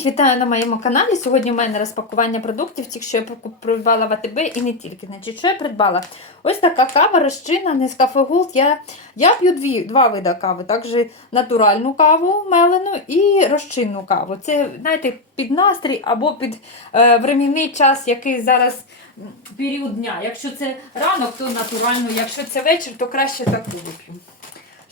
Всіх вітаю на моєму каналі. Сьогодні у мене розпакування продуктів, тільки що я придбала в АТБ і не тільки. Значить, що я придбала? Ось така кава розчина Nescafe Gold. Я, я п'ю дві, два види кави. Також натуральну каву мелену і розчинну каву. Це, знаєте, під настрій або під е, временний час, який зараз період дня. Якщо це ранок, то натуральну, якщо це вечір, то краще таку вип'ю.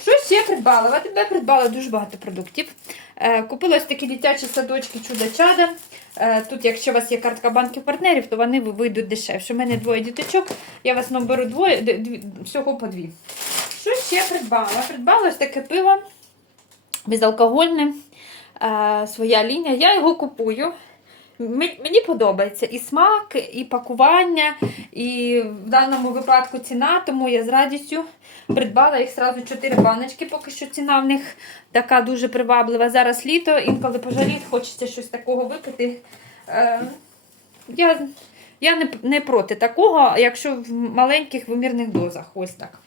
Що ще придбала? В АТБ придбала дуже багато продуктів. Е, Купила ось такі дитячі садочки чудо-чада. Е, Тут, якщо у вас є картка банків партнерів, то вони вийдуть дешевше. У мене двоє діточок, я в основному беру двоє, дві- всього по дві. Що ще придбала? Придбала ось таке пиво безалкогольне, е, своя лінія. Я його купую. Мені подобається і смак, і пакування, і в даному випадку ціна, тому я з радістю придбала їх зразу 4 баночки, поки що ціна в них така дуже приваблива. Зараз літо, інколи пожаліт, хочеться щось такого випити. Е, я я не, не проти такого, якщо в маленьких вимірних дозах. Ось так.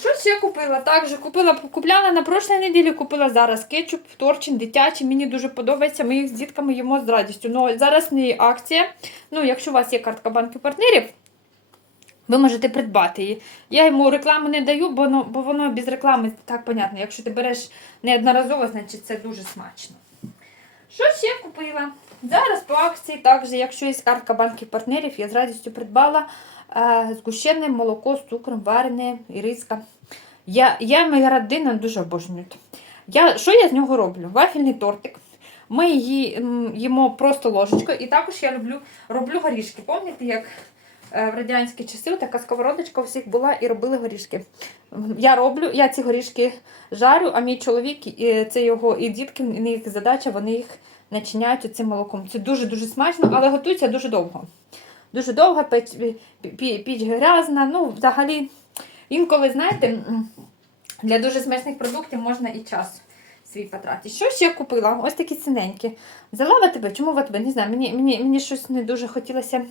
Що ще купила? Також купила, купляла на прошлій неділі, купила зараз кетчуп, торчин, дитячий. Мені дуже подобається. Ми їх з дітками їмо з радістю. Ну, зараз не акція. Ну, якщо у вас є картка банків партнерів, ви можете придбати її. Я йому рекламу не даю, бо воно, бо воно без реклами так понятно. Якщо ти береш неодноразово, значить це дуже смачно. Що ще купила? Зараз по акції, також, якщо є картка банків партнерів, я з радістю придбала е, згущене молоко з цукром, варене і риска. Я, я моя родина дуже обожнюють. Я, що я з нього роблю? Вафельний тортик. Ми її їмо просто ложечкою. І також я люблю, роблю горішки. Пам'ятаєте, як в радянські часи така сковородочка у всіх була і робили горішки. Я роблю, я ці горішки жарю, а мій чоловік, і це його і дітки, і їх задача, вони їх начиняють цим молоком. Це дуже-дуже смачно, але готується дуже довго. Дуже довго, піч, пі- піч грязна. Ну, взагалі, інколи, знаєте, для дуже смачних продуктів можна і час свій потратити. Що ще купила? Ось такі синенькі. Взяла в тебе, чому в тебе? Не знаю, мені, мені, мені щось не дуже хотілося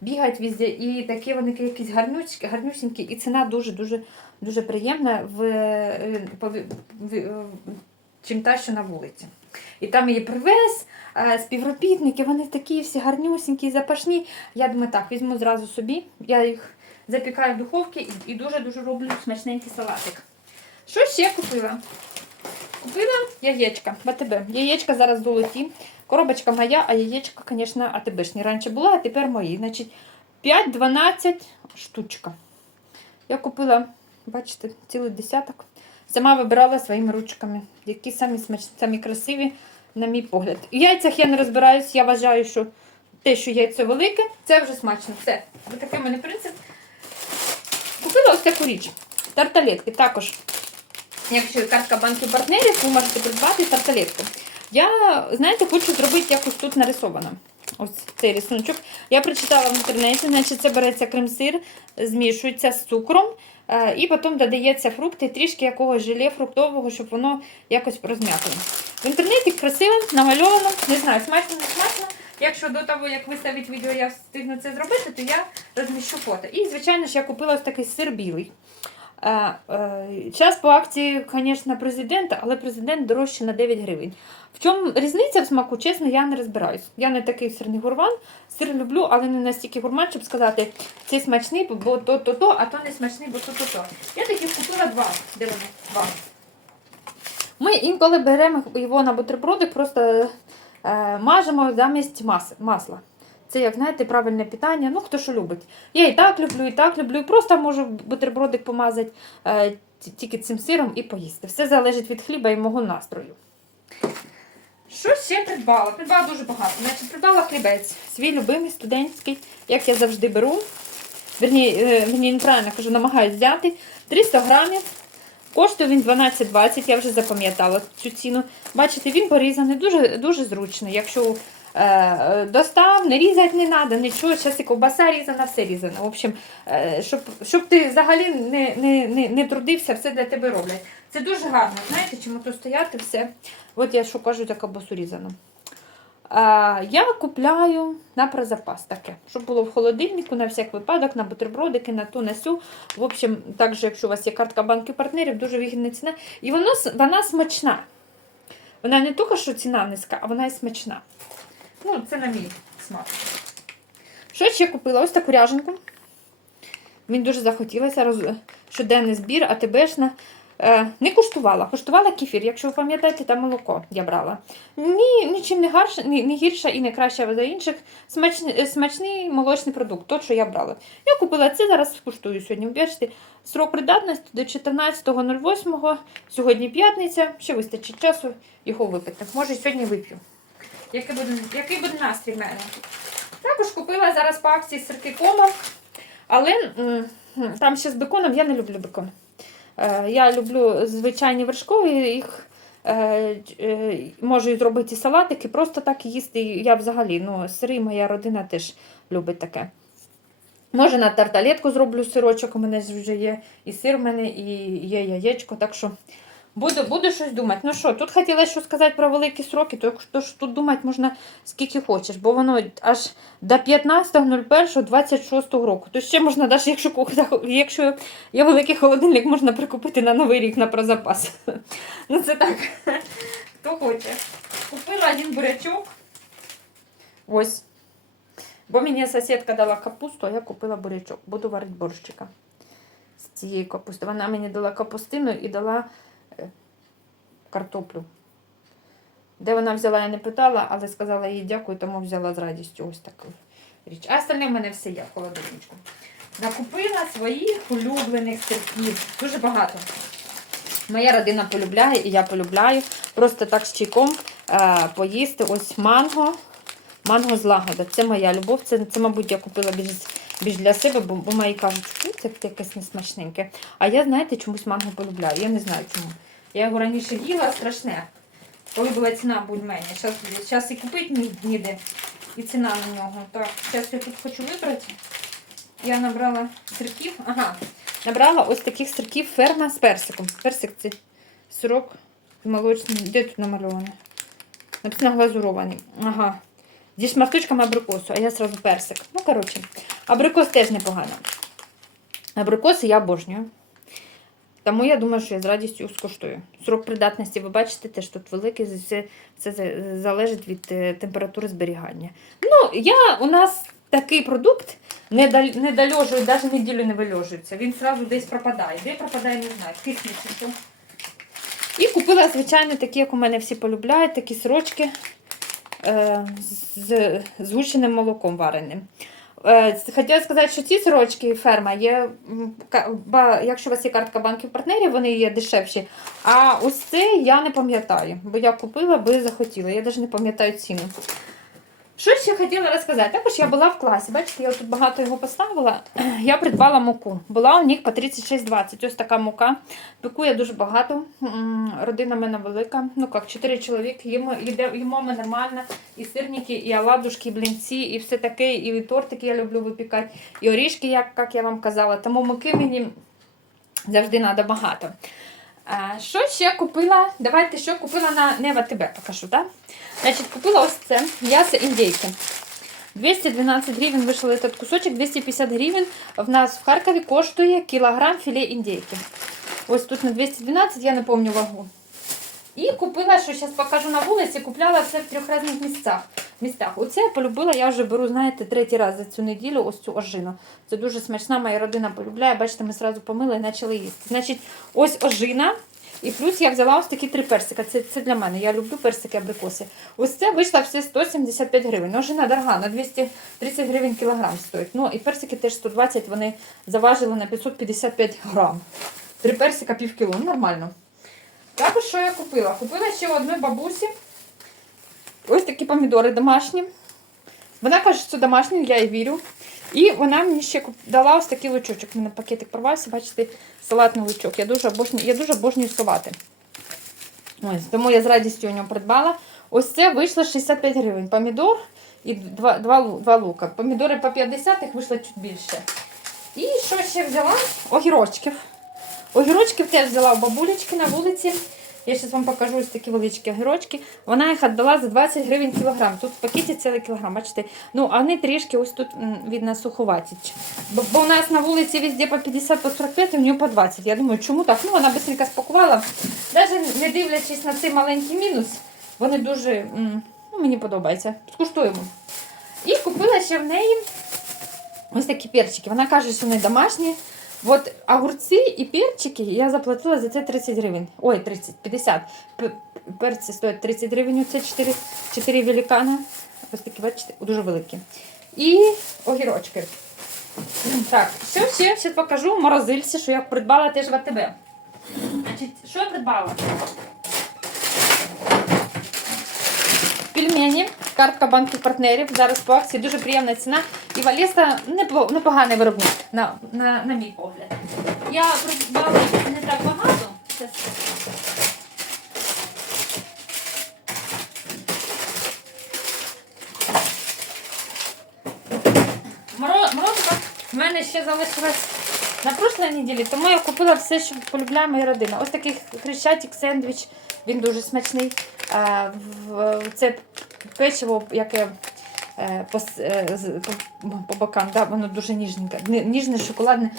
бігати везде. І такі вони якісь гарнючі, гарнюсінькі, і ціна дуже-дуже дуже приємна в, по- в, в, чим та, що на вулиці. І там є привез, е, співробітники, вони такі всі гарнюсінькі, запашні. Я думаю, так, візьму зразу собі. Я їх запікаю в духовці і дуже-дуже роблю смачненький салатик. Що ще купила? Купила яєчка в. Яєчка зараз золоті. Коробочка моя, а яєчка, звісно, АТБшні. Раніше була, а тепер мої. Значить, 5-12 штучка. Я купила, бачите, цілий десяток. Сама вибирала своїми ручками, які самі смачні, самі красиві, на мій погляд. У яйцях я не розбираюсь, я вважаю, що те, що яйце велике, це вже смачно. Ось такий у мене принцип. Купила ось таку річ. Тарталетки також. Якщо є картка банків партнерів, ви можете придбати тарталетку. Я, знаєте, хочу зробити якось тут нарисовано. Ось цей рисуночок. Я прочитала в інтернеті, значить це береться крем-сир, змішується з цукром, е, і потім додається фрукти, трішки якогось желе фруктового, щоб воно якось розм'якало. В інтернеті красиво, намальовано, не знаю, смачно, не смачно. Якщо до того, як виставить відео, я встигну це зробити, то я розміщу фото. І, звичайно ж, я купила ось такий сир білий. Час по акції, звісно, президента, але президент дорожче на 9 гривень. В чому різниця в смаку, чесно, я не розбираюсь. Я не такий сирний гурман. Сир люблю, але не настільки гурман, щоб сказати, цей смачний, бо то-то-то, а то не смачний, бо то-то-то. Я таких купила два. Де? Два. Ми інколи беремо його на бутерброди, просто е, мажемо замість мас, масла. Це, як знаєте, правильне питання. Ну, хто що любить. Я і так люблю, і так люблю. Просто можу бутербродик помазати е, тільки цим сиром і поїсти. Все залежить від хліба і мого настрою. Що ще придбала? Придбала дуже багато. Значить, придбала хлібець. Свій любимий студентський, як я завжди беру. Верні, е, верні, неправильно кажу, намагаюсь взяти. 300 грамів. Коштує він 12,20, я вже запам'ятала цю ціну. Бачите, він порізаний, дуже, дуже зручно. Якщо достав, не різати не треба, нічого. Зараз і ковбаса різана, все різано. В общем, е, щоб, щоб ти взагалі не, не, не, не трудився, все для тебе роблять. Це дуже гарно. Знаєте, чому тут стояти все. От я що кажу, за ковбасу різану. Я купляю на прозапас таке, щоб було в холодильнику на всяк випадок, на бутербродики, на ту, на сю. В общем, також, якщо у вас є картка банки партнерів, дуже вигідна ціна. І воно, вона смачна. Вона не тільки що ціна низька, а вона і смачна. Ну, це на мій смак. Що ще купила? Ось таку ряженку. Мені дуже захотілося роз... щоденний збір, а ТБшна. Е, не куштувала. Куштувала кефір. Якщо ви пам'ятаєте, там молоко я брала. Ні, нічим не, гарше, не, не гірша і не краща за інших. Смачний, смачний молочний продукт, тот, що я брала. Я купила це, зараз скуштую сьогодні. Бачите, срок придатності до 14.08. Сьогодні п'ятниця, ще вистачить часу його випити. Може, сьогодні вип'ю. Який буде, який буде настрій в мене? Також купила зараз по акції сирки кома, але там ще з беконом я не люблю бекон. Е, Я люблю звичайні вершкові, їх е, е, можу зробити салатики, просто так їсти. Я взагалі, ну, сири, моя родина теж любить таке. Може, на тарталетку зроблю сирочок, у мене вже є і сир в мене, і є яєчко, так що буду, буду щось думати. Ну що, тут хотіла що сказати про великі сроки, то ж тут думати можна скільки хочеш, бо воно аж до 15.01.26 року. То ще можна, навіть якщо, якщо є великий холодильник, можна прикупити на новий рік на прозапас. Ну це так, хто хоче. Купила один бурячок. Ось. Бо мені сусідка дала капусту, а я купила бурячок. Буду варити борщика з цієї капусти. Вона мені дала капустину і дала картоплю. Де вона взяла, я не питала, але сказала їй дякую, тому взяла з радістю ось таку річ. А остальне в мене все є в холодильничку. Накупила своїх улюблених сирків. Дуже багато. Моя родина полюбляє і я полюбляю. Просто так з чайком е, поїсти ось манго. Манго з лагода. Це моя любов. Це, це мабуть, я купила більш, більш для себе, бо, бо мої кажуть, що це якесь несмачненьке. А я, знаєте, чомусь манго полюбляю. Я не знаю чому. Я його раніше їла страшне. Коли була ціна бульмені. Зараз і купити ніде. І ціна на нього. Так, зараз я тут хочу вибрати. Я набрала сирків. Ага. Набрала ось таких сирків ферма з персиком. Персик це сирок молочний. Де тут намальовано? Написано глазурований. Ага. Зі шматочками абрикосу, а я сразу персик. Ну, коротше, абрикос теж непогано. Абрикоси я обожнюю. Тому я думаю, що я з радістю скуштую. Срок придатності, ви бачите, теж тут великий, це за- залежить від е, температури зберігання. Ну, я, у нас такий продукт не, дольожує, навіть неділю не вильожується. Він одразу десь пропадає. Де пропадає, не знаю. Що. І купила, звичайно, такі, як у мене всі полюбляють, такі срочки е, з згущеним молоком вареним. Е, Хотіла сказати, що ці сорочки ферма є, якщо у вас є картка банків партнерів, вони є дешевші. А ось це я не пам'ятаю, бо я купила, бо захотіла. Я навіть не пам'ятаю ціну. Що ще хотіла розказати? Також я була в класі. Бачите, я тут багато його поставила. Я придбала муку. Була у них по 36,20. Ось така мука. Пеку я дуже багато. Родина в мене велика. Ну як, 4 чоловіки. Їмо, їмо ми нормально. І сирники, і оладушки, і блінці, і все таке, і тортики я люблю випікати, і орішки, як, як я вам казала. Тому муки мені завжди треба багато. А, що ще купила? Давайте що купила на Нева ТБ покажу, так? Значить, купила ось це м'ясо індейки. 212 гривень вийшов этот кусочок, 250 гривень в нас в Харкові коштує кілограм філе індейки. Ось тут на 212, я не пам'ятаю вагу. І купила, що зараз покажу на вулиці, купляла все в трьох різних місцях. Містах. Оце я полюбила, я вже беру, знаєте, третій раз за цю неділю ось цю ожину. Це дуже смачна, моя родина полюбляє. Бачите, ми одразу помили і почали їсти. Значить, ось ожина. І плюс я взяла ось такі три персика. Це, це для мене. Я люблю персики абрикоси. Ось це вийшло все 175 гривень. Ожина дорога, на 230 гривень кілограм стоїть. Ну і персики теж 120, вони заважили на 555 грам. Три персика пів кіло, ну, нормально. Також що я купила? Купила ще у одної бабусі. Ось такі помідори домашні. Вона каже, що домашні, я їй вірю. І вона мені ще дала ось такий лучочок. У мене пакетик порвався, бачите, салатний лучок. Я дуже обожнюю, я дуже обожнюю салати. Ось, тому я з радістю у нього придбала. Ось це вийшло 65 гривень. Помідор і два, два, два лука. Помідори по 50 їх вийшло чуть більше. І що ще взяла? Огірочків. Огірочків теж взяла у бабулечки на вулиці. Я зараз вам покажу ось такі величкі огірочки. Вона їх віддала за 20 гривень кілограм. Тут в пакеті цілий кілограм, бачите. Ну, а вони трішки ось тут видно суховаті. Бо, бо у нас на вулиці везде по 50, по 45, а у нього по 20. Я думаю, чому так? Ну, вона швидко спакувала. Навіть не дивлячись на цей маленький мінус, Вони дуже ну, мені подобаються. Скуштуємо. І купила ще в неї ось такі перчики. Вона каже, що вони домашні. От огурці і перчики я заплатила за це 30 гривень. Ой, 30, 50. П- Перці стоять 30 гривень. Це 4, 4 великана. Ось такі, бачите, дуже великі. І огірочки. Так, що ще, ще покажу в морозильці, що я придбала теж в АТБ. Значить, що я придбала? Пельмені, картка банків партнерів. Зараз по акції дуже приємна ціна. І Валеста непло- непоганий виробник, на, на, на мій погляд. Я придбала не так багато. Це Моро- в мене ще залишилось на прошлій неділі, тому я купила все, що полюбляє моя родина. Ось такий хрещатик сендвіч, він дуже смачний. Е, Це печиво, яке е, е, по, по бокам, да, воно дуже ніжненьке. Ніжне, шоколадне,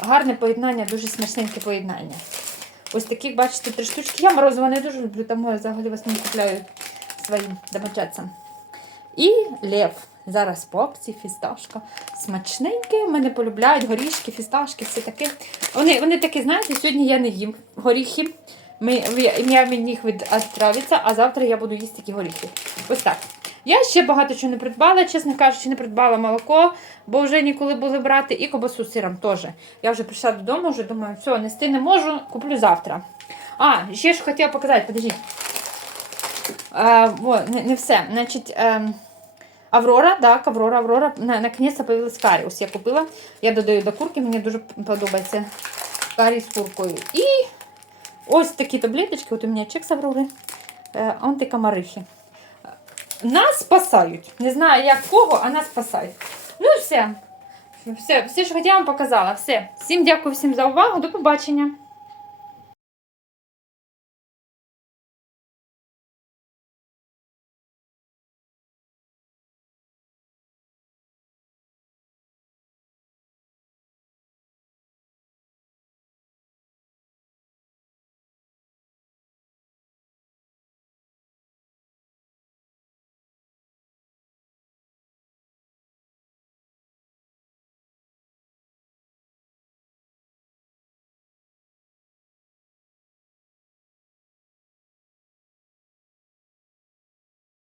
гарне поєднання, дуже смачненьке поєднання. Ось таких, бачите, три штучки. Я морозиво не дуже люблю, тому я взагалі вас не купляю своїм домочадцям. І лев. Зараз по акції фісташка. Смачненьке, мене полюбляють горішки, фісташки, все таке. Вони, вони такі, знаєте, сьогодні я не їм горіхи. Я від них відтравиться, а завтра я буду їсти такі горіхи. Ось так. Я ще багато чого не придбала, чесно кажучи, не придбала молоко, бо вже ніколи були брати, і кобасу з сиром теж. Я вже прийшла додому, вже думаю, все, нести не можу, куплю завтра. А, ще ж хотіла показати, подождіть. А, во, не, не все. Значить, ем, Аврора, так, Аврора, Аврора. На, наконец-то появилась карі. Ось я купила. Я додаю до курки, мені дуже подобається карі з куркою. І ось такі таблеточки, от у мене чек з е, антикомарихи. Нас спасають. Не знаю, як кого, а нас спасають. Ну і все. Все, все, що хотіла, вам показала. Все. Всім дякую всім за увагу. До побачення.